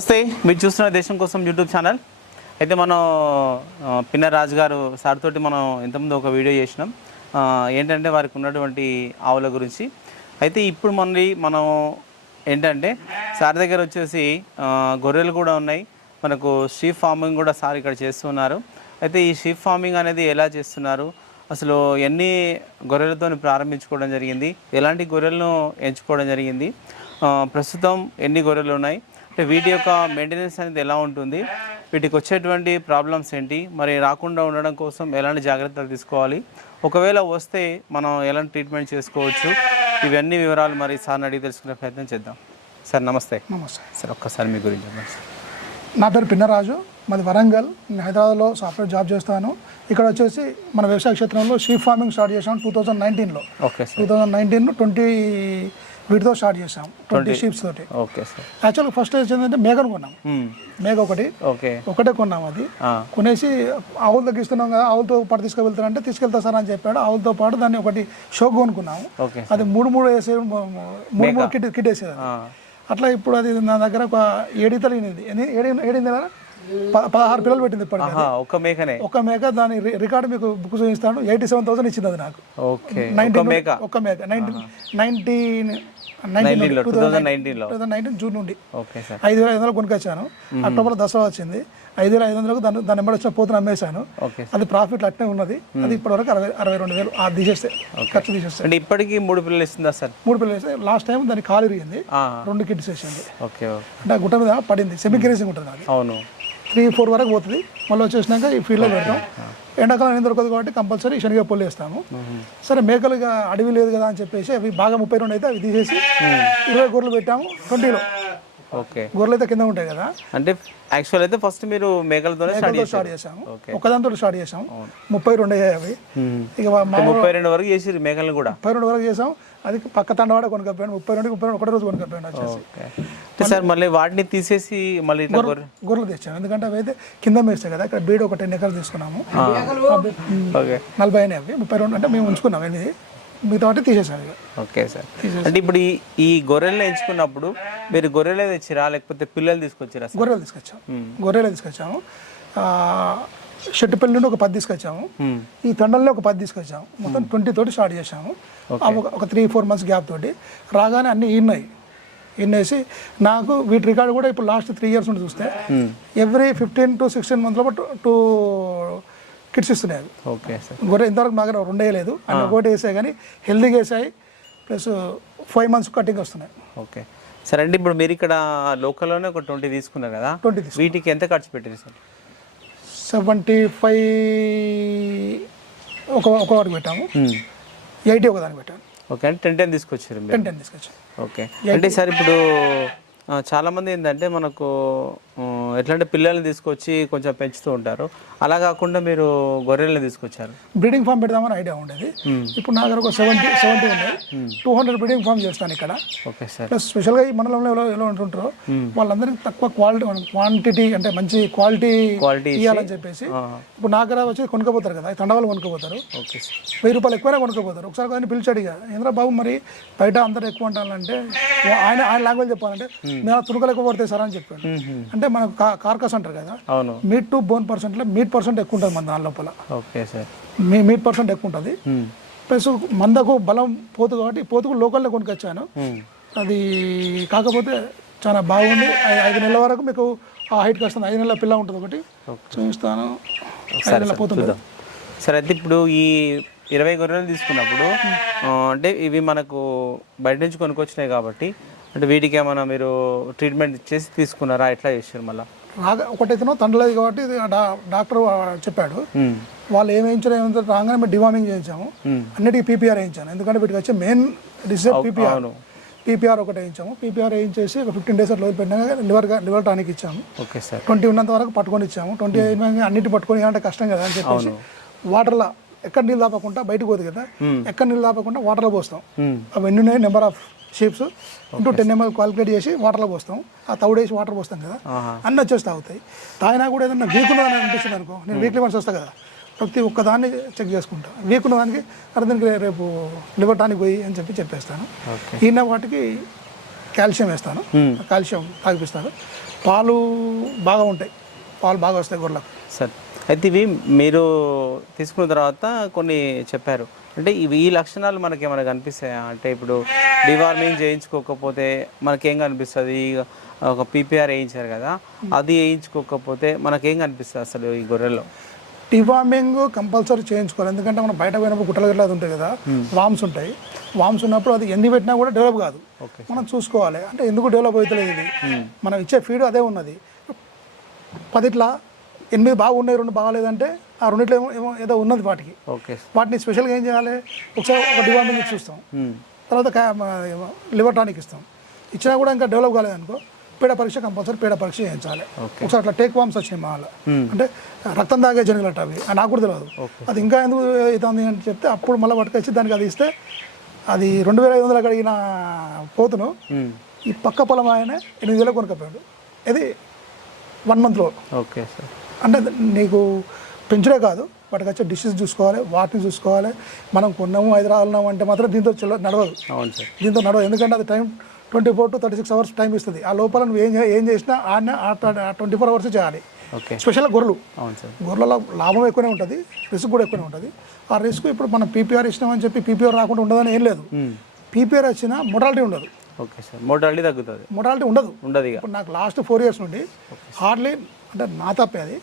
నమస్తే, మీరు చూస్తున్న దేశం కోసం యూట్యూబ్ ఛానల్. అయితే మనం పిన్న రాజు గారు సార్ తోటి మనం ఇంతకుముందు ఒక వీడియో చేసినాం. ఏంటంటే వారికి ఉన్నటువంటి ఆవుల గురించి. అయితే ఇప్పుడు మనం ఏంటంటే సార్ దగ్గర వచ్చేసి గొర్రెలు కూడా ఉన్నాయి, మనకు షీప్ ఫార్మింగ్ కూడా సార్ ఇక్కడ చేస్తున్నారు. అయితే ఈ షీప్ ఫార్మింగ్ అనేది ఎలా చేస్తున్నారు, అసలు ఎన్ని గొర్రెలతో ప్రారంభించుకోవడం జరిగింది, ఎలాంటి గొర్రెలను ఎంచుకోవడం జరిగింది, ప్రస్తుతం ఎన్ని గొర్రెలు ఉన్నాయి, అంటే వీటి యొక్క మెయింటెనెన్స్ అనేది ఎలా ఉంటుంది, వీటికి వచ్చేటువంటి ప్రాబ్లమ్స్ ఏంటి, మరి రాకుండా ఉండడం కోసం ఎలాంటి జాగ్రత్తలు తీసుకోవాలి, ఒకవేళ వస్తే మనం ఎలాంటి ట్రీట్మెంట్ చేసుకోవచ్చు, ఇవన్నీ వివరాలు మరి సార్ని అడిగి తెలుసుకునే ప్రయత్నం చేద్దాం. సార్ నమస్తే. నమస్తే సార్. ఒక్కసారి మీ గురించి చెప్పండి. నా పేరు పిన్నరాజు, మాది వరంగల్. నేను హైదరాబాద్లో సాఫ్ట్వేర్ జాబ్ చేస్తాను. ఇక్కడ వచ్చేసి మన వ్యవసాయ క్షేత్రంలో షీప్ ఫార్మింగ్ స్టార్ట్ చేసాం 2019లో. ఓకే. 2019 20 వీటితో స్టార్ట్ చేసాం, 20 షీప్స్ తోటి. Okay sir. యాక్చువల్గా ఫస్ట్ ఏంటంటే మేకను కొన్నాం. మేక ఒకటే కొన్నాం. అది కొనేసి ఆవులు తగ్గిస్తున్నాం కదా, ఆవులతో పాటు తీసుకువెళ్తానంటే తీసుకెళ్తా సార్ అని చెప్పాడు. ఆవులతో పాటు దాన్ని ఒకటి షోక్ కొనుక్కున్నాము. అది మూడు వేసే మూడు కిట్ వేసేది. అట్లా ఇప్పుడు అది నా దగ్గర ఒక 7 ఈతలు ఏడింది కదా, 16 పిల్లలు పెట్టింది ఇప్పటికీ. ఒక మేక దాని రికార్డు మీకు బుక్ చూపిస్తాను. 87,000 ఇచ్చింది అది నాకు. 2019 జూన్ నుండి 5,500 కొనుకొచ్చాను. అక్టోబర్ దసరా వచ్చింది, 5,500 దాని నెంబర్ వచ్చిన పోతుని అమ్మేశాను. అది ప్రాఫిట్ అట్నే ఉన్నది. అది ఇప్పటివరకు 62,000 అది తీసేస్తే ఖర్చు తీసేస్తే. అంటే ఇప్పటికి 3 పిల్లలు ఇస్తుందా సార్? 3 పిల్లలు ఇస్తే. లాస్ట్ టైం దానికి కాలు ఇరిగింది, 2 కిడ్స్ వేసింది. అంటే గుట్ట మీద పడింది, సెమీగ్రేసింగ్ ఉంటుంది అది. అవును, 3-4 వరకు పోతుంది. మళ్ళీ వచ్చేసినాక ఈ ఫీల్డ్లో పెడతాం. ఎండాకాలం ఏం దొరకదు కాబట్టి కంపల్సరీ శనగ పొల్లు వేస్తాము. సరే, మేకలుగా అడవి లేదు కదా అని చెప్పేసి అవి బాగా 32 అయితే అవి తీసేసి 20 గొర్రెలు పెట్టాము 20లో. ఓకే. గొర్రెలు అయితే కింద ఉంటాయి కదా. అంటే యాక్చువల్ అయితే ఫస్ట్ మీరు మేకలతోనే స్టార్ట్ చేసాము. ఒకదాంతో స్టార్ట్ చేసాము. 32 అయ్యాయి అవి. ఇక 32 వరకు చేసి మేకలను కూడా 32 వరకు చేసాం. అది పక్క తండవాడ కొనుక్కపోయాను. 32 ఒకటే రోజు కొనుక్కపోయాను వచ్చేసి. సార్ మళ్ళీ వాటిని తీసేసి మళ్ళీ గొర్రెలు తెచ్చాను. ఎందుకంటే అవి అయితే కింద వేస్తాయి కదా. ఇక్కడ బీడు ఒక 10 ఎకరాలు తీసుకున్నాము. 40 అయినాయి అవి. 32 అంటే మేము ఉంచుకున్నాం. 8 మిగతా వాటి తీసేసాను. Okay sir. అంటే ఇప్పుడు ఈ గొర్రెలను ఎంచుకున్నప్పుడు మీరు గొర్రెలే తెచ్చిరా లేకపోతే పిల్లలు తీసుకొచ్చిరా? గొర్రెలు తీసుకొచ్చాము. షెట్టుపల్లి నుండి ఒక 10 తీసుకొచ్చాము. ఈ తండల్లో ఒక 10 తీసుకొచ్చాము. మొత్తం 20 తోటి స్టార్ట్ చేసాము. ఒక 3-4 మంత్స్ గ్యాప్ తోటి రాగానే అన్ని ఇన్నేసి నాకు వీటి రికార్డు కూడా ఇప్పుడు లాస్ట్ 3 ఇయర్స్ నుండి చూస్తే ఎవ్రీ 15 to 16 మంత్స్లో 2 కిట్స్ ఇస్తున్నాయి. Okay sir. గొర్రె ఇంతవరకు మా దగ్గర 2 వేయలేదు, అన్ని ఒకటి వేసాయి. కానీ హెల్దీగా వేసాయి, ప్లస్ 5 months కటింగ్ వస్తున్నాయి. Okay sir. అంటే ఇప్పుడు మీరు ఇక్కడ లోకల్లోనే ఒక 20 తీసుకున్నారు కదా, 20 వీటికి ఎంత ఖర్చు పెట్టారు సార్? 75 ఒకటి పెట్టాము, 80 ఒకదానికి పెట్టాము. ఓకే. అంటే 10 తీసుకొచ్చారు. 10 తీసుకొచ్చారు. ఓకే. అంటే సార్ ఇప్పుడు చాలామంది ఏంటంటే మనకు ఎట్లా అంటే పిల్లల్ని తీసుకొచ్చి కొంచెం పెంచుతూ ఉంటారు, అలా కాకుండా మీరు గొర్రెల్ని తీసుకొచ్చారు. బ్రీడింగ్ ఫామ్ పెడదామని ఐడియా ఉండేది. ఇప్పుడు నా దగ్గర ఒక 70 ఉన్నాయి. 200 బ్రీడింగ్ ఫామ్ చేస్తాను ఇక్కడ. Okay sir. ప్లస్ స్పెషల్గా ఈ మండలంలో ఎలా ఉంటుంటారో వాళ్ళందరికీ తక్కువ క్వాంటిటీ అంటే మంచి క్వాలిటీ ఇవ్వాలని చెప్పేసి ఇప్పుడు నా దగ్గర వచ్చి కొనుక్కోపోతారు కదా, తండవాళ్ళు కొనుక్కోపోతారు. Okay sir. 1000 రూపాయలు ఎక్కువనే కొనుక్కోపోతారు. ఒకసారి కానీ పిలిచి అడిగా, ఏంద్రా బాబు మరి బయట అందరూ ఎక్కువ అంటారంటే ఆయన లాంగ్వేజ్ చెప్పాలంటే నేను తుణుకలు ఎక్కువ పడతాయి సార్ అని చెప్పాడు. అంటే మనకు కార్కస్ అంటారు కదా, మీట్ టు బోన్ పర్సెంట్లో మీట్ పర్సెంట్ ఎక్కువ ఉంటుంది మన దాని లోపల. Okay sir. మీట్ పర్సెంట్ ఎక్కువ ఉంటుంది. ప్లస్ మందకు బలం పోతు కాబట్టి పోతుకు లోకల్లో కొనుకొచ్చాను. అది కాకపోతే చాలా బాగుంది. 5 నెలల వరకు మీకు ఆ హైట్కి వస్తుంది. 5 నెలల పిల్ల ఉంటుంది. ఒకటి చూపిస్తాను. 5 నెలల పోతుంది సార్. అయితే ఇప్పుడు ఈ 20 గొర్రెలు తీసుకున్నప్పుడు అంటే ఇవి మనకు బయట నుంచి కొనుక్కొచ్చినాయి కాబట్టి అంటే వీటికి ఏమైనా మీరు ట్రీట్మెంట్ చేసి తీసుకున్నారా, ఎట్లా చేశారు? మళ్ళీ ఒకటైతే తండలేదు కాబట్టి డాక్టర్ చెప్పాడు. వాళ్ళు ఏమేయించారు రాగానే మేము డివార్మింగ్ చేయించాము. అన్నిటికీ పీపీఆర్ వేయించాను. ఎందుకంటే వీటికి వచ్చే మెయిన్ డిసీజ్ పీపీఆర్ ఒకటి వేయించాము. పీపీఆర్ వేయించేసి ఒక 15 days అట్లా వదిలిపెట్టినాక లివర్ టానిక్ ఇచ్చాము. Okay sir. 20 ఉన్నంత వరకు పట్టుకొని ఇచ్చాము. 20 అయినా అన్నిటి పట్టుకొని అంటే కష్టం కదా అని చెప్పేసి వాటర్లో ఎక్కడ నీళ్ళు దాపకుండా బయటకు పోదు కదా, ఎక్కడ నీళ్ళు దాపకుండా వాటర్లో పోస్తాం. అవి ఎన్ని ఉన్నాయి number of sheeps into 10 ml calculate చేసి వాటర్లో పోస్తాం. ఆ తౌడేసి వాటర్ పోస్తాం కదా, అన్నీ వచ్చేసి తాగుతాయి. తాగినా కూడా ఏదన్నా వీక్ ఉన్నదని అనిపిస్తుంది అనుకో, నేను వీక్లీ వన్స్ వస్తా కదా, ప్రతి ఒక్కదాన్ని చెక్ చేసుకుంటా. వీక్ ఉన్న దానికి అర్థానికి రేపు లివర్ టానిక్ పోయి అని చెప్పేస్తాను. ఈయన వాటికి కాల్షియం వేస్తాను, కాల్షియం తాగిపిస్తాను. పాలు బాగా ఉంటాయి, పాలు బాగా వస్తాయి గొర్రెలకు. సార్ అయితే ఇవి మీరు తీసుకున్న తర్వాత కొన్ని చెప్పారు, అంటే ఇవి ఈ లక్షణాలు మనకి ఏమైనా కనిపిస్తాయా? అంటే ఇప్పుడు డివార్మింగ్ చేయించుకోకపోతే మనకేం కనిపిస్తుంది? ఒక పీపీఆర్ వేయించారు కదా, అది వేయించుకోకపోతే మనకేం కనిపిస్తుంది అసలు ఈ గొర్రెల్లో? డివార్మింగ్ కంపల్సరీ చేయించుకోవాలి, ఎందుకంటే మనం బయట పోయినప్పుడు గుట్టలు గిట్ల అది ఉంటాయి కదా, వామ్స్ ఉంటాయి. వామ్స్ ఉన్నప్పుడు అది ఎన్ని పెట్టినా కూడా డెవలప్ కాదు, మనం చూసుకోవాలి. అంటే ఎందుకు డెవలప్ అవుతలేదు ఇది, మనం ఇచ్చే ఫీడ్ అదే ఉన్నది. 10 8 బాగున్నాయి, 2 బాగాలేదంటే ఆ 2 ఏదో ఉన్నది వాటికి. వాటిని స్పెషల్గా ఏం చేయాలి, ఒకసారి ఒక డివార్మింగ్ చూస్తాం, తర్వాత లివర్ టానిక్ ఇస్తాం. ఇచ్చినా కూడా ఇంకా డెవలప్ కాలేదనుకో పేడ పరీక్ష కంపల్సరీ పేడ పరీక్ష చేయించాలి. ఒకసారి అట్లా టేక్ వామ్స్ వచ్చినాయి మా వాళ్ళ, అంటే రక్తం తాగే జనగలట అవి, నాకు కూడా తెలియదు. అది ఇంకా ఎందుకు అవుతుంది అని చెప్తే అప్పుడు మళ్ళీ పట్టుకొచ్చి దానికి అది ఇస్తే అది 2500 అడిగిన పోతును ఈ పక్క పొలం ఆయన 8,000 కొనుక్కపోయాడు. ఇది 1 మంత్లో. Okay sir. అంటే నీకు పెంచుడే కాదు, వాటికి వచ్చే డిషెస్ చూసుకోవాలి, వాటిని చూసుకోవాలి. మనం కొన్నాము హైదరాబాద్ అంటే మాత్రం దీంతో నడవదు. అవును సార్, దీంతో నడవదు, ఎందుకంటే అది టైం 24 to 36 hours టైం ఇస్తుంది. ఆ లోపల నువ్వు ఏం చేసినా ఆడిన 24 hours చేయాలి. స్పెషల్గా గొర్రెలు, గొర్రెల లాభం ఎక్కువనే ఉంటుంది, రిస్క్ కూడా ఎక్కువనే ఉంటుంది. ఆ రిస్క్ ఇప్పుడు మనం పీపీఆర్ ఇచ్చినామని చెప్పి పీపీఆర్ రాకుండా ఉండదని ఏం లేదు. పీపీఆర్ వచ్చినా మొటాలిటీ ఉండదు. ఓకే సార్, మొటాలిటీ తగ్గుతుంది, మొటాలిటీ ఉండదు. ఇప్పుడు నాకు లాస్ట్ 4 years నుండి హార్డ్లీ, అంటే నా తప్పే అది,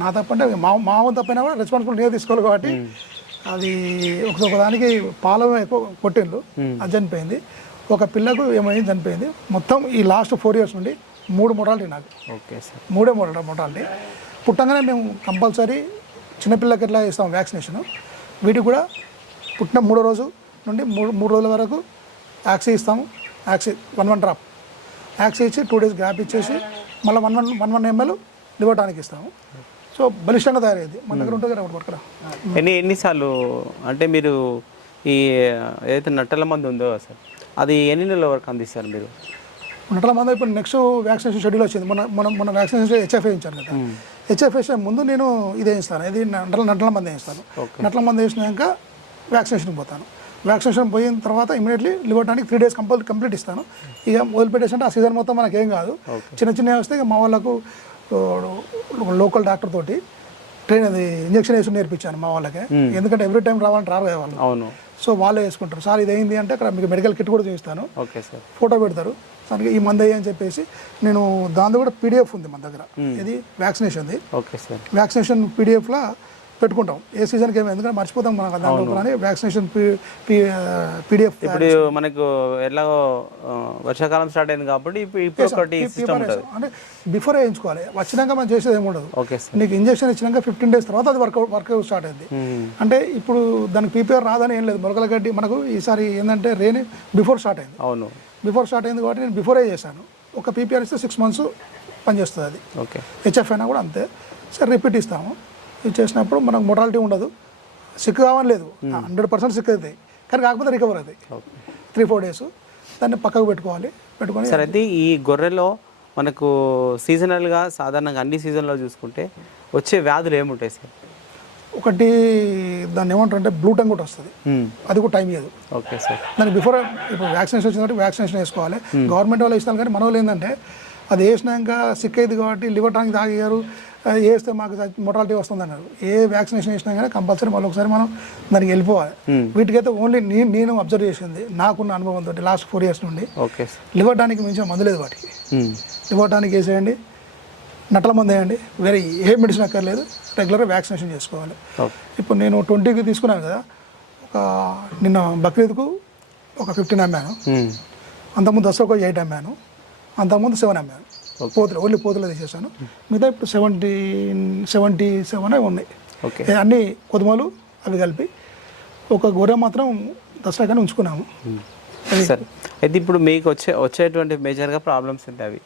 నా తప్పు అంటే మా తప్పైనా కూడా రెస్పాన్సిబిలిటీ నేను తీసుకోవాలి. కాబట్టి అది ఒకదానికి పాలం ఎక్కువ కొట్టిండ్రు, అది చనిపోయింది. ఒక పిల్లకు ఏమైంది, చనిపోయింది. మొత్తం ఈ లాస్ట్ 4 years నుండి 3 మొటాలిటీ నాకు. Okay sir, 3 mortality. పుట్టంగానే మేము కంపల్సరీ చిన్నపిల్లకి ఎట్లా ఇస్తాం వ్యాక్సినేషన్, వీటికి కూడా పుట్టిన 3వ రోజు నుండి 3 రోజుల వరకు యాక్సీ ఇస్తాము. యాక్సీ 1 డ్రాప్ యాక్సీ ఇచ్చి 2 days గ్యాప్ ఇచ్చేసి మళ్ళీ 1 ml లివర్ టానిక్ ఇస్తాము. సో బలిష్టంగా తయారయ్యేది మన దగ్గర ఉంటుంది కదా పట్టుకురా. ఎన్నిసార్లు అంటే మీరు ఈ ఏదైతే నట్టల మందు ఉందో సార్, అది ఎన్ని నెలల వరకు అందిస్తారు మీరు? నట్టల మందు ఇప్పుడు నెక్స్ట్ వ్యాక్సినేషన్ షెడ్యూల్ వచ్చింది. మన వ్యాక్సినేషన్ హెచ్ఎఫ్ఏ ఇచ్చాను కదా, హెచ్ఎఫ్ఏ ముందు నేను ఇదే ఇస్తాను, ఇది నట్టల మందు వేస్తాను. నట్టల మందు వేసినాక వ్యాక్సినేషన్కి పోతాను. వ్యాక్సినేషన్ పోయిన తర్వాత immediately liver tonic 3 days complete ఇస్తాను. ఇక వదిలిపెట్టేసి ఆ సీజన్ మొత్తం మనకేం కాదు, చిన్న వస్తే ఇక మా వాళ్ళకు లోకల్ డాక్టర్ తోటి అది ఇంజక్షన్ వేసి నేర్పించాను మా వాళ్ళకి, ఎందుకంటే ఎవ్రీ టైం రారు కదా వాళ్ళు. అవును. సో వాళ్ళే వేసుకుంటారు. సార్ ఇది అయింది అంటే అక్కడ మీకు మెడికల్ కిట్ కూడా చూపిస్తాను, ఫోటో పెడతారు దానికి ఈ మంది అని చెప్పేసి. నేను దాంతో కూడా పీడిఎఫ్ ఉంది మన దగ్గర, ఇది వ్యాక్సినేషన్ది. ఓకే సార్, వ్యాక్సినేషన్ పీడిఎఫ్లో పెట్టుకుంటాం ఏ సీజన్కి ఏమైనా, ఎందుకంటే మర్చిపోతాం మనకు దాంట్లో వ్యాక్సినేషన్ పీడిఎఫ్. ఇప్పుడు మనకు ఎలా వర్షాకాలం స్టార్ట్ అయింది కాబట్టి అంటే బిఫోర్ వేయించుకోవాలి, వచ్చినాక మనం చేసేది ఏముండదు. నీకు ఇంజక్షన్ ఇచ్చినాక 15 days తర్వాత అది వర్క్ స్టార్ట్ అయింది. అంటే ఇప్పుడు దానికి పీపీఆర్ రాదని ఏం లేదు, మొలకల గడ్డి మనకు ఈసారి ఏంటంటే రెయిన్ బిఫోర్ స్టార్ట్ అయింది. అవును, బిఫోర్ స్టార్ట్ అయింది కాబట్టి నేను బిఫోరే చేశాను. ఒక పీపీఆర్ ఇస్తే 6 months పనిచేస్తుంది అది. ఓకే, హెచ్ఎఫ్ అయినా కూడా అంతే. సరే రిపీట్ ఇస్తాము. ఇది చేసినప్పుడు మనకు మొటాలిటీ ఉండదు, సిక్ కావని లేదు, 100% సిక్ అవుతాయి, కానీ కాకపోతే రికవర్ అవుతాయి 3-4 days. దాన్ని పక్కకు పెట్టుకొని సరే. అయితే ఈ గొర్రెలో మనకు సీజనల్గా సాధారణంగా అన్ని సీజన్లో చూసుకుంటే వచ్చే వ్యాధులు ఏముంటాయి సార్? ఒకటి దాన్ని ఏమంటారంటే బ్లూ టంగ్ కూడా వస్తుంది, అది కూడా టైం ఇవ్వదు. ఓకే సార్, దానికి బిఫోర్ ఇప్పుడు వ్యాక్సినేషన్ వచ్చిందంటే వ్యాక్సినేషన్ వేసుకోవాలి. గవర్నమెంట్ వాళ్ళు ఇస్తాను, కానీ మన వాళ్ళు ఏంటంటే అది వేసినాక సిక్ అయింది కాబట్టి లివర్ టానిక్ తాగారు, వేస్తే మాకు మొటాలిటీ వస్తుంది అన్నారు. ఏ వ్యాక్సినేషన్ వేసినా కానీ కంపల్సరీ మళ్ళీ ఒకసారి మనం దానికి వెళ్ళిపోవాలి. వీటికైతే ఓన్లీ నేను అబ్జర్వ్ చేసింది నాకున్న అనుభవంతో లాస్ట్ 4 years నుండి, లివర్ టానిక్ మించిన మందు లేదు వాటికి. లివర్ టానిక్ వేసేయండి, నట్టల మందు వేయండి, వేరే ఏ మెడిసిన్ అక్కర్లేదు, రెగ్యులర్గా వ్యాక్సినేషన్ చేసుకోవాలి. ఇప్పుడు నేను 20కి తీసుకున్నాను కదా, నిన్న బక్రీద్కు ఒక 15 అమ్మాను, అంతకుముందు దసరాకు 8 అమ్మాను, అంతకుముందు 7 అమ్మాను. ఓన్లీ పోతులు తీసేసాను. మిగతా ఇప్పుడు 77 ఉన్నాయి. ఓకే, అన్ని కొదుమలు అవి కలిపి. ఒక గొర్రె మాత్రం దసరాగానే ఉంచుకున్నాము. సరే, అయితే ఇప్పుడు మీకు వచ్చేటువంటి మేజర్గా ప్రాబ్లమ్స్ ఏంటి అవి?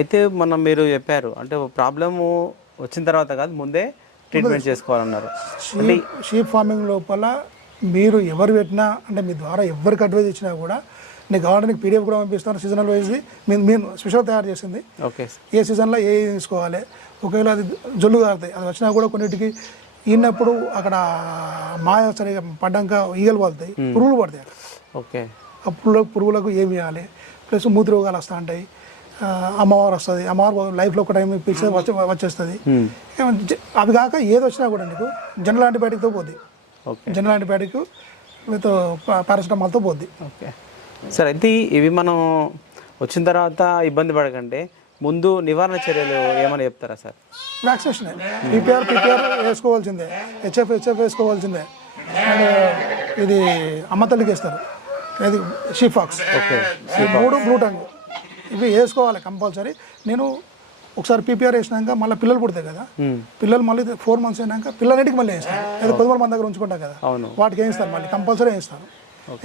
అయితే మీరు చెప్పారు అంటే ప్రాబ్లము వచ్చిన తర్వాత కాదు, ముందే ట్రీట్మెంట్ చేసుకోవాలన్నారు. షీప్ ఫార్మింగ్ లోపల మీరు ఎవరు పెట్టినా, అంటే మీ ద్వారా ఎవరికి అడ్వైజ్ ఇచ్చినా కూడా నీకు కావాలంటే నీకు పీడిఎఫ్ కూడా పంపిస్తాను, సీజనల్ వైజ్ది మేము స్పెషల్ తయారు చేసింది. ఓకే, ఏ సీజన్లో ఏ తీసుకోవాలి, ఒకవేళ అది జొల్లు కారుతాయి, అది వచ్చినా కూడా కొన్నిటికి ఈనప్పుడు అక్కడ మాయ సరిగా పడ్డాక ఈగలు పడతాయి, పురుగులు పడతాయి అక్కడ. ఓకే, ఆ పురుగులకు ఏమి ఇవ్వాలి, ప్లస్ మూతి రోగాలు వస్తూ ఉంటాయి, అమ్మవారు వస్తుంది, అమ్మవారు లైఫ్లో ఒక టైం ఇప్పిస్తే వచ్చేస్తుంది. అవి కాక ఏది వచ్చినా కూడా నీకు జనరల్ యాంటీబయాటిక్తో పోద్ది, జనరల్ యాంటీబయాటిక్ విత్ పారాసిటమాల్తో పోద్ది. ఓకే సార్, అయితే ఇవి మనం వచ్చిన తర్వాత ఇబ్బంది పడకంటే ముందు నివారణ చర్యలు ఏమైనా చెప్తారా సార్? వ్యాక్సినేషన్, పీపీఆర్ వేసుకోవాల్సిందే, హెచ్ఎఫ్ వేసుకోవాల్సిందే. అండ్ ఇది అమ్మ తల్లికి వేస్తారు, ఇది షీఫాక్స్, మూడు బ్లూ టంగ్, ఇవి వేసుకోవాలి కంపల్సరీ. నేను ఒకసారి పీపీఆర్ వేసినాక మళ్ళీ పిల్లలు పుడతాయి కదా, పిల్లలు మళ్ళీ 4 months అయినాక పిల్లలన్నిటికి మళ్ళీ వేస్తాను. లేదా 10 మంది దగ్గర ఉంచుకుంటాం కదా, వాటికి వేయిస్తారు, మళ్ళీ కంపల్సరీ వేయిస్తారు.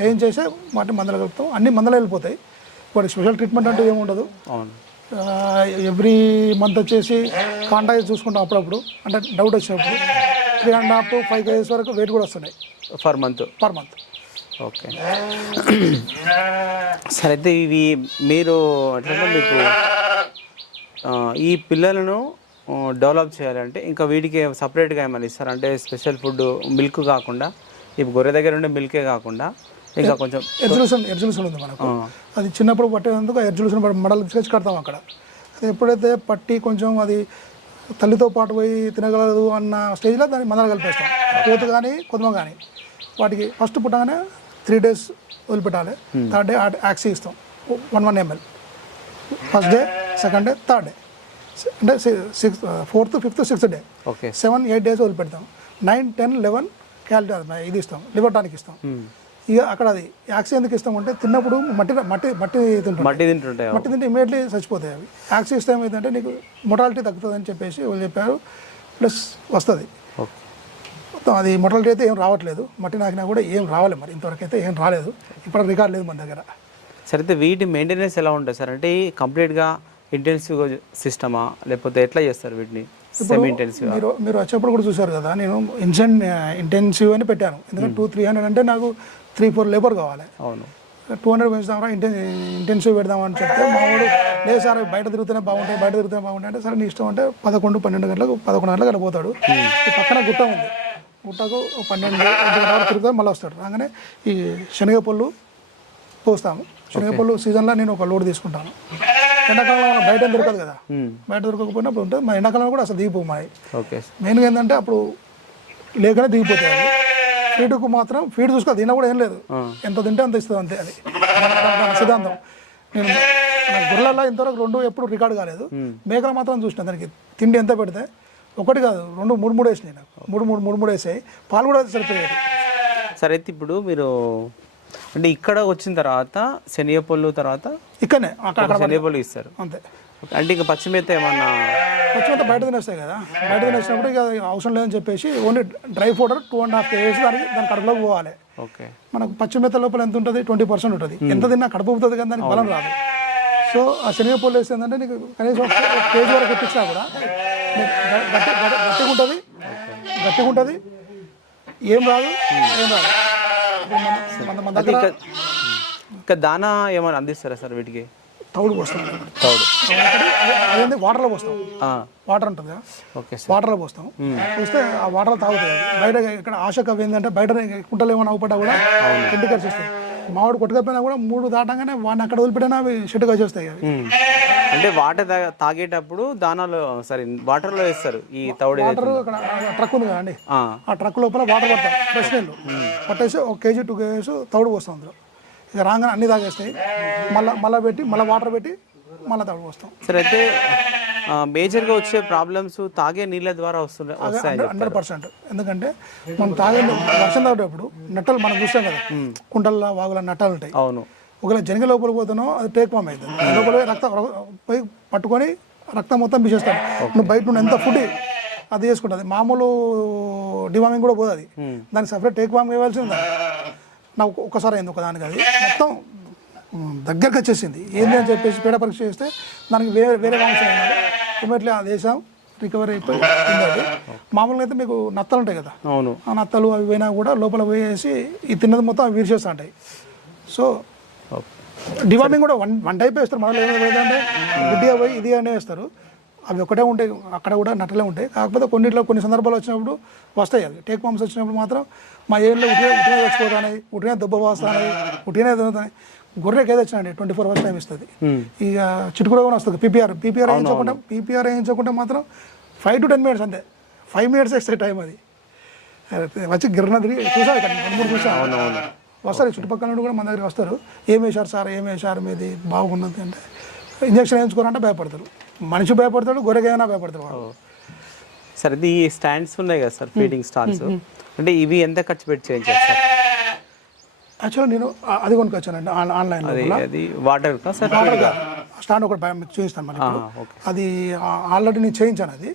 ఏం చేసే వాటిని మందులు కలుపుతాం, అన్ని మందులు వెళ్ళిపోతాయి. వాటికి స్పెషల్ ట్రీట్మెంట్ అంటూ ఏముండదు. ఎవ్రీ మంత్ వచ్చేసి కాంటాక్ట్ చూసుకుంటాం అప్పుడప్పుడు, అంటే డౌట్ వచ్చినప్పుడు 3.5 to 5 kgs వరకు వెయిట్ కూడా వస్తున్నాయి పర్ మంత్. ఓకే సరే, అయితే ఇవి మీరు అంటే మీకు ఈ పిల్లలను డెవలప్ చేయాలంటే ఇంకా వీటికి సపరేట్గా ఏమైనా ఇస్తారు అంటే స్పెషల్ ఫుడ్, మిల్క్ కాకుండా, ఇప్పుడు గొర్రె దగ్గర ఉండే మిల్కే కాకుండా ఇంకా కొంచెం ఎర్జులేషన్ ఉంది మనకు. అది చిన్నప్పుడు పట్టేందుకు ఎర్జులేషన్ మడలు తీసుకొచ్చి కడతాం అక్కడ. అది ఎప్పుడైతే పట్టి కొంచెం అది తల్లితో పాటు పోయి తినగలదు అన్న స్టేజ్లో దాన్ని మందలు కలిపేస్తాం. కోత కానీ కొద్దిమ కానీ వాటికి ఫస్ట్ పుట్టగానే 3 days వదిలిపెట్టాలి. 3rd day యాక్సీ ఇస్తాం 1 ml. First day, second day, third day, అంటే 4th, 5th, 6th day, 7, 8 days వదిలిపెడతాం. 9, 10, 11 calorie ఇది ఇస్తాం, లివర్ టానిక్ ఇస్తాం. ఇక అక్కడ అది యాక్సీ ఎందుకు ఇస్తామంటే తిన్నప్పుడు మట్టి తింటే ఇమీడియట్లీ చచ్చిపోతాయి అవి. యాక్సీ ఇస్తే ఏమైందంటే నీకు మొటాలిటీ తగ్గుతుంది అని చెప్పేసి వాళ్ళు చెప్పారు, ప్లస్ వస్తుంది. అది మొటాలిటీ అయితే ఏం రావట్లేదు, మట్టి నాకినా కూడా ఏం రావాలి, మరి ఇంతవరకు అయితే ఏం రాలేదు, ఇప్పుడు రికార్డ్ లేదు మన దగ్గర. సరే, అయితే వీటి మెయింటెనెన్స్ ఎలా ఉంటుంది సార్? అంటే కంప్లీట్గా ఇంటెన్సివ్ సిస్టమా లేకపోతే ఎట్లా చేస్తారు వీటిని? సెమీఇంటెన్సివ్ మీరు వచ్చేప్పుడు కూడా చూసారు కదా, నేను ఇంటెన్సివ్ అని పెట్టాను. ఎందుకంటే 200-300 అంటే నాకు 3-4 లేబర్ కావాలి. అవును, 200 పెంచుదామరా, ఇంటెన్సివ్ పెడదామని చెప్తే మా వాడు లేదు సార్ బయట తిరుగుతూనే బాగుంటాయి అంటే సరే నీ ఇష్టం అంటే 11-12 గంటలకు 11 గంటలకు అలా పోతాడు. ఈ పక్కన గుట్ట ఉంది, గుట్టకు 12 గంటలకు తిరుగుతా మళ్ళీ వస్తాడు. రాగానే ఈ శనగపళ్ళు పోస్తాము. శనగపళ్ళు సీజన్లో నేను ఒక లోడ్ తీసుకుంటాను. ఎండాకాలంలో మనం బయట దొరకదు కదా, బయట దొరకకపోయినప్పుడు ఉంటుంది. మన ఎండాకాలంలో కూడా అసలు దిగిపోవు మాది. మెయిన్గా ఏంటంటే అప్పుడు లేకనే దిగిపోతాయి. ఫీడ్కు మాత్రం ఫీడ్ చూసుకోవాలి, తిన్నా కూడా ఏం లేదు, ఎంత తింటే అంత ఇస్తుంది అంతే. అది సిద్ధాంతం. నేను గొర్రెలలో ఇంతవరకు 2 ఎప్పుడు రికార్డు కాలేదు. మేకలు మాత్రం చూసిన దానికి తిండి ఎంత పెడితే 1 కాదు 2, 3 వేసినాయి నాకు. 3 వేసాయి, పాలు కూడా సరిపోయాయి. సరే, అయితే ఇప్పుడు మీరు అంటే ఇక్కడ వచ్చిన తర్వాత శనగపళ్ళు తర్వాత ఇక్కడనే శనగపళ్ళు ఇస్తారు అంతే. అంటే ఇంకా పచ్చిమేత ఏమన్నా? పచ్చిమేత బయట తినేస్తాయి కదా, బయట తినేసినప్పుడు ఇక అవసరం లేదని చెప్పేసి ఓన్లీ డ్రై ఫుడర్ 2.5 kgs దాని కడుపులోకి పోవాలి. ఓకే, మనకు పచ్చిమేత లోపల ఎంత ఉంటుంది? 20% ఉంటుంది. ఎంత తిన్నా కడుపు అవుతుంది కానీ దానికి బలం రాదు. సో ఆ శనగపళ్ళు వేస్తే ఏంటంటే నీకు కనీసం 1 kg వరకు ఎప్పించినా కూడా గట్టిగా ఉంటుంది, ఏం రాదు. మన దగ్గర ఇంకా దానా ఏమైనా అందిస్తారా సార్ వీటికి? తౌడు పోస్తాం, అదేంటి వాటర్లో పోస్తాం. వాటర్ ఉంటుంది కదా, వాటర్లో పోస్తాం. పోస్తే ఆ వాటర్ తాగుతాయి. బయట ఇక్కడ ఆశకు ఏంటంటే బయట కుంటలు ఏమైనా అవుపడ్డా కూడా ఇంటికి వచ్చేస్తాయి. మామిడి కొట్టుకపోయినా కూడా 3 దాటంగానే వాడిని అక్కడ వదిలిపెట్టినా అవి షెడ్గా వచ్చేస్తాయి. అవి అంటే వాటర్ తాగేటప్పుడు దానాలు వాటర్లో వేస్తారు. ఈ తౌడు వాటర్ అక్కడ ట్రక్ ఉంది కదండి, ఆ ట్రక్ లోపల వాటర్ పడతాం, ఫ్రెష్ నీళ్ళు పట్టేసి 1 kg 2 kgs తౌడు పోస్తాం. అందులో ఇక రాగానే అన్ని తాగేస్తాయి. మళ్ళీ పెట్టి మళ్ళీ వాటర్ పెట్టి మళ్ళీ తౌడు పోస్తాం. సరే, అయితే మేజర్గా వచ్చే ప్రాబ్లమ్స్ తాగే నీళ్ళ ద్వారా వస్తాయి 100%. ఎందుకంటే మనం తాగే వర్షం తాగేటప్పుడు నట్టలు మనం చూస్తాం కదా, కుంటల్లో వాగుల నట్టాలు ఉంటాయి. అవును, ఒకవేళ జనగ లోపల పోతానో అది టేక్ ఫామ్ అవుతుంది. లోపల రక్తం పోయి పట్టుకొని రక్తం మొత్తం పీసేస్తాడు. నువ్వు బయట నుండి ఎంత ఫుడ్ అది చేసుకుంటుంది. మామూలు డివామింగ్ కూడా పోదు, అది దానికి సపరేట్ టేక్ ఫామ్ ఇవ్వాల్సింది. నాకు ఒక్కసారి అయింది ఒకదానికి, అది మొత్తం దగ్గరకు వచ్చేసింది. ఏంటి అని చెప్పేసి పేడ పరీక్ష చేస్తే దానికి వేరే వాంగ్స్ అయినారు. ఇమీడియట్లీ ఆ దేశం రికవరీ అయిపోయి తింది. మామూలుగా అయితే మీకు నత్తలు ఉంటాయి కదా, ఆ నత్తలు అవి పోయినా కూడా లోపల పోయేసి ఈ తిన్నది మొత్తం అవి వీర్చేస్తూ ఉంటాయి. సో డివార్మింగ్ కూడా వన్ టైప్ వేస్తారు. మనలో ఏదంటే గుడ్డిగా పోయి ఇది అనే వేస్తారు. అవి ఒకటే ఉంటాయి, అక్కడ కూడా నట్టలే ఉంటాయి. కాకపోతే కొన్ని సందర్భాలు వచ్చినప్పుడు వస్తాయి. అవి టేక్ ఫామ్స్ వచ్చినప్పుడు మాత్రం మా ఏరియాలో ఉట్టినే చచ్చిపోతాయి, ఉట్టినే దెబ్బ వస్తాయి, ఉట్టినే తిరుగుతాయి. గొర్రెకి ఏదో వచ్చినండి 24 hours టైం ఇస్తుంది. ఇక చిటుకులో కూడా వస్తుంది పీపీఆర్ వేయించకుండా మాత్రం 5 to 10 minutes అంతే. 5 minutes ఇస్తే టైం అది వచ్చి గిర్రన తిరిగి చూసాను ఇక్కడ 2-3 చూసాను. వస్తారు చుట్టుపక్కల నుండి కూడా మన దగ్గరికి వస్తారు. ఏం వేశారు సార్ మీది బాగున్నది అంటే ఇంజక్షన్ వేయించుకోరంటే భయపడతారు. మనిషి భయపడతాడు, గొర్రెకైనా భయపడతాడు వాడు. సార్ ఇది స్టాండ్స్ ఉన్నాయి కదా సార్, ఫీడింగ్ స్టాండ్స్, అంటే ఇవి ఎంత ఖర్చు పెట్టి చేయించారు సార్? యాక్చువల్గా నేను అది కొనుక్కొచ్చానండి ఆన్లైన్లో. అది వాటర్ స్టాండ్ ఒకటి చూపిస్తాను మరి. అది ఆల్రెడీ నేను చేయించాను. అది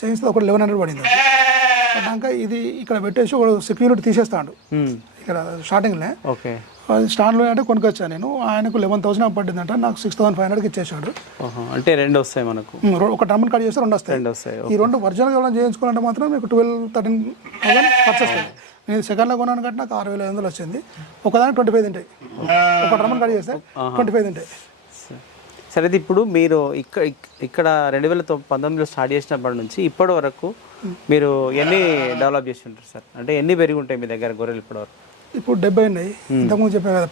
చేయిస్తే ఒకటి 1100 పడింది. పడ్డాక ఇది ఇక్కడ పెట్టేసి ఒక సెక్యూరిటీ తీసేస్తాడు ఇక్కడ స్టార్టింగ్లో. అది స్టాండ్లో అంటే కొనుక్కొచ్చాను నేను. ఆయనకు 11,000 పడిందంట, నాకు 6,500కి ఇచ్చేసాడు. అంటే 2 వస్తాయి మనకు. ఒక టర్మ్ కట్ చేస్తే 2 వస్తాయి. ఈ 2 ఒరిజినల్గా ఎవరైనా చేయించుకోవాలంటే మాత్రం మీకు 12-13,000 ఖర్చు వస్తుంది. నేను సెకండ్లో కొన్నాను కాబట్టి నాకు 6,500 వచ్చింది. ఒకదానికి 25 తింటాయి. ఒక టర్మ్ కట్ చేస్తే 25 తింటాయి. సరే, ఇది ఇప్పుడు మీరు ఇక్కడ 2019లో స్టార్ట్ చేసినప్పటి నుంచి ఇప్పటి వరకు మీరు ఎన్ని డెవలప్ చేసి ఉంటారు సార్? అంటే ఎన్ని పెరిగి ఉంటాయి మీ దగ్గర గొర్రెలు ఇప్పటి వరకు? ఇప్పుడు 70 ఉన్నాయి. ఇంతకుముందు చెప్పే కదా,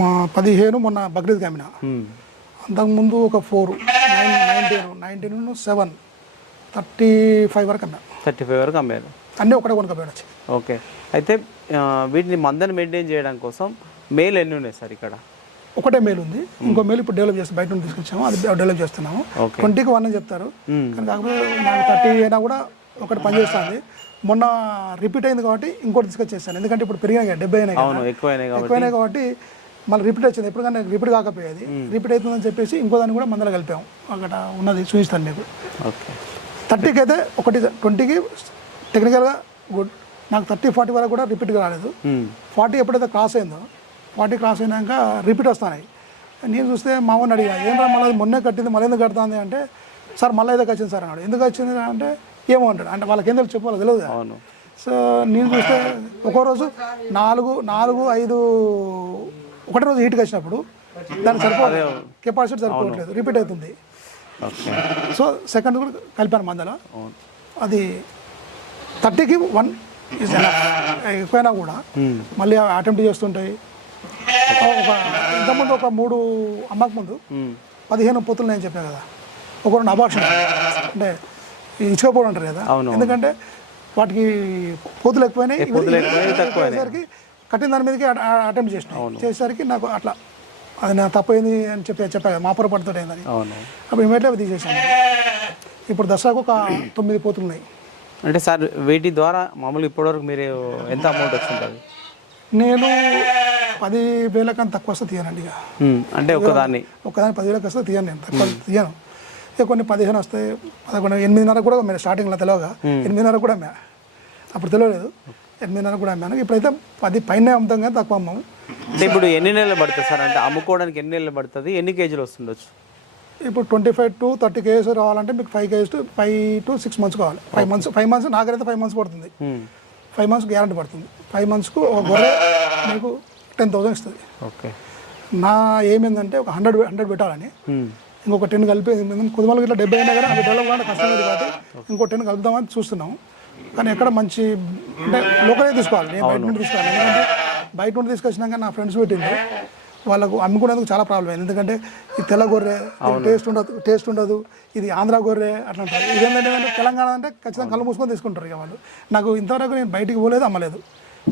మా 15 మొన్న బక్రీద్కి అమ్మిన. అంతకుముందు ఒక 4, 19, 7, 35 వరకు అమ్మా. 35 వరకు అమ్మారు. అన్నీ ఒకటే కొనుక్కపోయాడు. ఓకే. అయితే వీటిని మందని మెయింటైన్ చేయడం కోసం మేల్ ఎన్ని ఉన్నాయి సార్ ఇక్కడ? ఒకటే మేల్ ఉంది. ఇంకో మేల్ ఇప్పుడు డెవలప్ చేస్తాం, బయట నుండి తీసుకొచ్చాము, అది డెవలప్ చేస్తున్నాము. 20కి 1 అని చెప్తారు, కానీ కాకపోతే నాకు 30 అయినా కూడా ఒకటి పనిచేస్తుంది. మొన్న రిపీట్ అయింది కాబట్టి ఇంకోటి తీసుకొచ్చేస్తాను. ఎందుకంటే ఇప్పుడు పెరిగినాయి, 70 అయినాయి, ఎక్కువైనాయి కాబట్టి మళ్ళీ రిపీట్ వచ్చింది. ఎప్పుడు కానీ రిపీట్ కాకపోయేది, రిపీట్ అవుతుందని చెప్పేసి ఇంకో దాన్ని కూడా మందలో కలిపాము. అక్కడ ఉన్నది చూపిస్తాను మీకు. 30కి అయితే ఒకటి, 20కి టెక్నికల్గా గుడ్. నాకు 30-40 వరకు కూడా రిపీట్గా రాలేదు. 40 ఎప్పుడైతే క్రాస్ అయిందో, 40 క్రాస్ అయినాక రిపీట్ వస్తున్నాయి. నేను చూస్తే మామూలు అడిగా, ఏంటో మళ్ళీ మొన్నే కట్టింది మళ్ళీ ఎందుకు కడుతుంది అంటే, సార్ మళ్ళీ ఏదో వచ్చింది సార్ అన్నాడు. ఎందుకు వచ్చింది అంటే ఏమో అంటాడు. అంటే వాళ్ళకి ఏం తెలుసు చెప్పాలి తెలియదు. సో నేను చూస్తే ఒక్కో రోజు 4-5 ఒకటే రోజు హీట్కి వచ్చినప్పుడు దానికి సరిపోలేదు, కెపాసిటీ సరిపోవట్లేదు, రిపీట్ అవుతుంది. సో సెకండ్ కూడా కలిపాను మందలో. అది 30కి 1 ఎక్కువైనా కూడా మళ్ళీ అటెంప్ట్ చేస్తుంటాయి. ఇంతకుముందు ఒక 3 అమ్మక ముందు 15 పొత్తులు నేను చెప్పాను కదా, ఒక 2 అబార్షన్ అంటే ఇచ్చుకోపోవడం అంటారు కదా. ఎందుకంటే వాటికి పోతులు ఎక్కువైనాయి, సరికి కట్టిన దాని మీదకి అటెంప్ట్ చేసేసరికి నాకు అట్లా అది నా తప్పైంది అని చెప్పా కదా, మా పొరపడుతుంది అయిందని. అప్పుడు ఇమీడియట్గా అవి తీసేసాను. ఇప్పుడు దసరాకు ఒక 9 పోతులు ఉన్నాయి. అంటే సార్ వీటి ద్వారా మామూలు ఇప్పటివరకు మీరు ఎంత అమౌంట్ వచ్చింటుంది? నేను 10,000 కన్నా తక్కువ వస్తే తీయనండి. ఇక అంటే ఒకదాన్ని 10,000 వస్తే తీయను, నేను తక్కువ తీయను. ఇక కొన్ని 15 వస్తాయి, 11, 8:30 కూడా మీరు స్టార్టింగ్లో తెలియగా 8:30 కూడా అమ్మా. అప్పుడు తెలియలేదు, 8:30 కూడా అమ్మాను. ఇప్పుడైతే 10 పైన అమ్ముతాం కానీ తక్కువ అమ్మాము. అంటే ఇప్పుడు ఎన్ని నెలలు పడుతుంది సార్? అంటే అమ్ముకోవడానికి ఎన్ని నెలలు పడుతుంది, ఎన్ని కేజీలు వస్తుండొచ్చు? ఇప్పుడు 25 to 30 kgs రావాలంటే మీకు 5 to 6 months కావాలి. 5 months నాకైతే 5 months పడుతుంది. 5 months గ్యారంటీ పడుతుంది. 5 monthsకు ఒక గొర్రె మీకు 10,000 ఇస్తుంది. ఓకే. నా ఏమైందంటే ఒక 100 పెట్టాలని, ఇంకొక 10 కలిపి కుటుంబాలకు ఇట్లా 70 అయినా కానీ అవి డెవలప్ కావడం కష్టం లేదు కాబట్టి ఇంకో 10 కలుపుదామని చూస్తున్నాం. కానీ ఎక్కడ మంచి అంటే లోకలే తీసుకోవాలి, నేను బయట నుండి తీసుకోవాలి. ఎందుకంటే బయట నుండి తీసుకొచ్చినాక నా ఫ్రెండ్స్ పెట్టింది, వాళ్ళకు అమ్ముకునేందుకు చాలా ప్రాబ్లం అయింది. ఎందుకంటే ఈ తెల్ల గొర్రె టేస్ట్ ఉండదు, ఇది ఆంధ్ర గొర్రె అట్లా ఉంటారు. ఇదేంటంటే తెలంగాణ అంటే ఖచ్చితంగా కళ్ళు మూసుకొని తీసుకుంటారు. ఇక వాళ్ళు నాకు ఇంతవరకు నేను బయటికి పోలేదు, అమ్మలేదు.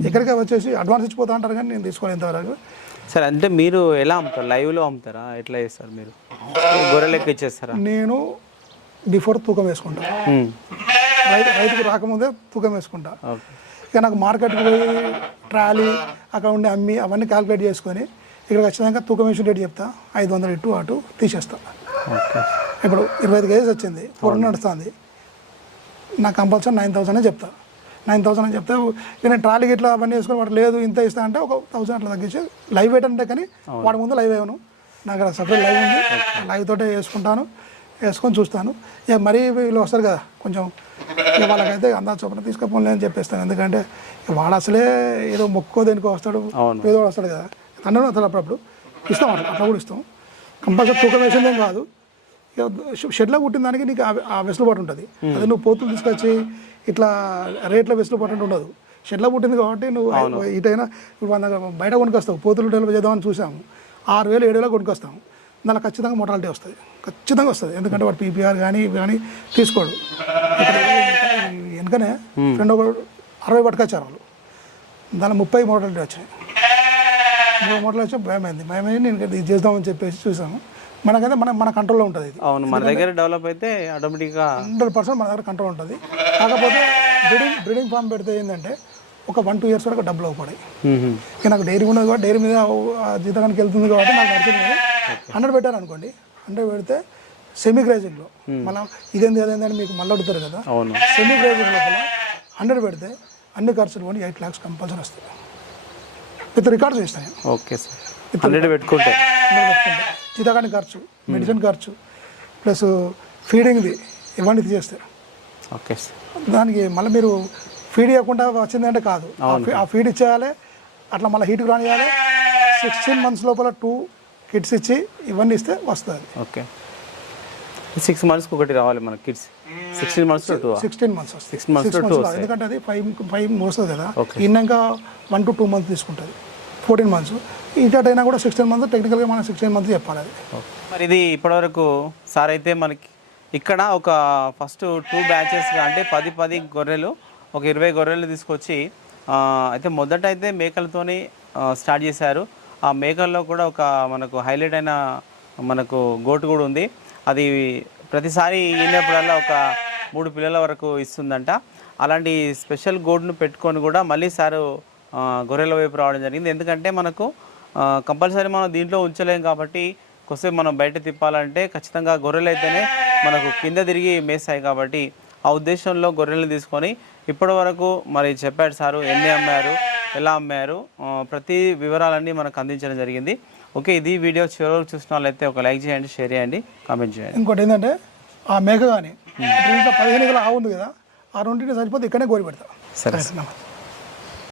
ఇక్కడికే వచ్చేసి అడ్వాన్స్ ఇచ్చిపోతా అంటారు కానీ నేను తీసుకోలేదు ఇంతవరకు. సరే, అంటే మీరు ఎలా అమ్ముతారు? లైవ్లో అమ్ముతారా, ఎట్లా చేస్తారు మీరు? గొర్రెలెక్క ఇచ్చేస్తారా? నేను బిఫోర్ తూకం వేసుకుంటాను, రైతుకు రాకముందే తూకం వేసుకుంటా. ఇక నాకు మార్కెట్కి పోయి ట్రాలీ అక్కడ ఉండి అమ్మి అవన్నీ క్యాలిక్యులేట్ చేసుకొని ఇక్కడ ఖచ్చితంగా తూకం వేసిన రేటు చెప్తా, 500 ఇటు అటు తీసేస్తా. ఇప్పుడు 25 kgs వచ్చింది, 400 నడుస్తుంది, నాకు కంపల్సరీ 9,000 చెప్తా. 9,000 అని చెప్తే ఇక నేను ట్రాలీకి ఇట్లా అవన్నీ వేసుకొని వాడు లేదు ఇంత ఇస్తా అంటే ఒక 1,000 అట్లా తగ్గించి లైవ్ వెయిట్ అంటే, కానీ వాడి ముందు లైవ్ వేయను, నాకు అక్కడ సపరేట్ లైవ్ ఉంది, లైవ్ తోటే వేసుకొని చూస్తాను. ఇక మరీ వీళ్ళు వస్తారు కదా కొంచెం, ఇక వాళ్ళకైతే అందాజు చొప్పున తీసుకపోలే అని చెప్పేస్తాను. ఎందుకంటే వాడు అసలే ఏదో మొక్కో దేనికో వస్తాడు, ఏదో వస్తాడు కదా, అన్నీ వస్తాడు. అప్పుడప్పుడు ఇస్తాం, అట్లా కూడా ఇస్తాం. కంపల్సరీ తూకం వేసిందేం కాదు, ఇక షెడ్లో పుట్టిన దానికి నీకు ఆ వెసులుబాటు ఉంటుంది. అదే నువ్వు పోతులు తీసుకొచ్చి ఇట్లా రేట్లో వెసులుబాటు ఉండదు. షెడ్లో పుట్టింది కాబట్టి నువ్వు ఇటైనా ఇప్పుడు మన బయట కొనుకొస్తావు, పోతులు డెవలప్ చేద్దామని చూసాము, 6,000 7,000 కొనుక్కొస్తాం, దానిలో ఖచ్చితంగా మోటాలిటీ వస్తుంది, ఖచ్చితంగా వస్తుంది. ఎందుకంటే వాడు పీపీఆర్ కానీ ఇవి కానీ తీసుకోడు. వెనుకనే ఫ్రెండ్ ఒక 60 పట్టుకొచ్చారు వాళ్ళు, దానిలో 30 మోటాలిటీ వచ్చాయి. 30 మోటాలిటీ వచ్చి భయమైంది నేను ఇది చేద్దామని చెప్పేసి చూసాము. మనకైతే మన కంట్రోల్లో ఉంటుంది ఇది. అవును, మన దగ్గర డెవలప్ అయితే ఆటోమేటిక్గా 100% మన దగ్గర కంట్రోల్ ఉంటుంది. కాకపోతే బ్రీడింగ్ ఫామ్ పెడితే ఏంటంటే ఒక 1-2 ఇయర్స్ వరకు డబ్బులు అవ్వపడాయి. ఇక నాకు డైరీ ఉన్నది కాబట్టి డైరీ మీద జీతకానికి వెళ్తుంది కాబట్టి నాకు నడుతుంది. కానీ 100 పెట్టారు అనుకోండి, 100 పెడితే సెమీ గ్రేజింగ్లో మళ్ళీ ఇదేంది అదేందని మీకు మళ్ళీ అడుగుతారు కదా. సెమీ గ్రేజింగ్ లోపల 100 పెడితే అన్ని ఖర్చులు కొని 8 lakhs కంపల్సరీ వస్తుంది. విత్ రికార్డ్స్ ఇస్తాను. ఓకే సార్, 100 పెట్టుకుంటే జీతకానికి ఖర్చు, మెడిసిన్ ఖర్చు ప్లస్ ఫీడింగ్ది ఇవన్నీ తీసేస్తే ఓకే సార్. దానికి మళ్ళీ మీరు ఫీడ్ ఇవ్వకుండా వచ్చింది అంటే కాదు, ఆ ఫీడ్ ఇచ్చేయాలి, అట్లా మళ్ళీ హీట్కి రానియాలి. 16 months లోపల 2 కిట్స్ ఇచ్చి ఇవన్నీ ఇస్తే వస్తుంది. ఓకే, 6 months ఒకటి రావాలి మన కిడ్స్. 16 months 16 months వస్తుంది. 6 months ఎందుకంటే అది 5 మోస్తుంది కదా, ఇన్నాక 1 to 2 months తీసుకుంటుంది. 14 months ఇటు అయినా కూడా 16 months, టెక్నికల్గా మనం 16 months చెప్పాలి అది. మరి ఇది ఇప్పటివరకు సార్ అయితే మనకి ఇక్కడ ఒక ఫస్ట్ 2 batchesగా అంటే 10 గొర్రెలు, ఒక 20 గొర్రెలు తీసుకొచ్చి అయితే మొదట అయితే మేకలతోని స్టార్ట్ చేశారు. ఆ మేకల్లో కూడా ఒక మనకు హైలైట్ అయిన మనకు గోటు కూడా ఉంది. అది ప్రతిసారి ఈనప్పుడల్లా ఒక 3 పిల్లల వరకు ఇస్తుందంట. అలాంటి స్పెషల్ గోటును పెట్టుకొని కూడా మళ్ళీ సారు గొర్రెల వైపు రావడం జరిగింది. ఎందుకంటే మనకు కంపల్సరీ మనం దీంట్లో ఉంచలేం కాబట్టి కొద్దిసేపు మనం బయట తిప్పాలంటే ఖచ్చితంగా గొర్రెలు అయితేనే మనకు కింద తిరిగి మేస్తాయి కాబట్టి ఆ ఉద్దేశంలో గొర్రెలు తీసుకొని ఇప్పటి వరకు మరి చెప్పాడు సారు ఎన్ని అమ్మారు, ఎలా అమ్మారు, ప్రతి వివరాలన్నీ మనకు అందించడం జరిగింది. ఓకే, ఇది వీడియో చివరికి చూసిన వాళ్ళైతే ఒక లైక్ చేయండి, షేర్ చేయండి, కామెంట్ చేయండి. ఇంకోటి ఏంటంటే ఆ మేక కానీ ఇంకా 15 ఆవు ఉంది కదా, ఆ రెండింటిని సరిపోతే ఇక్కడే గోరి పెడతా. సరే.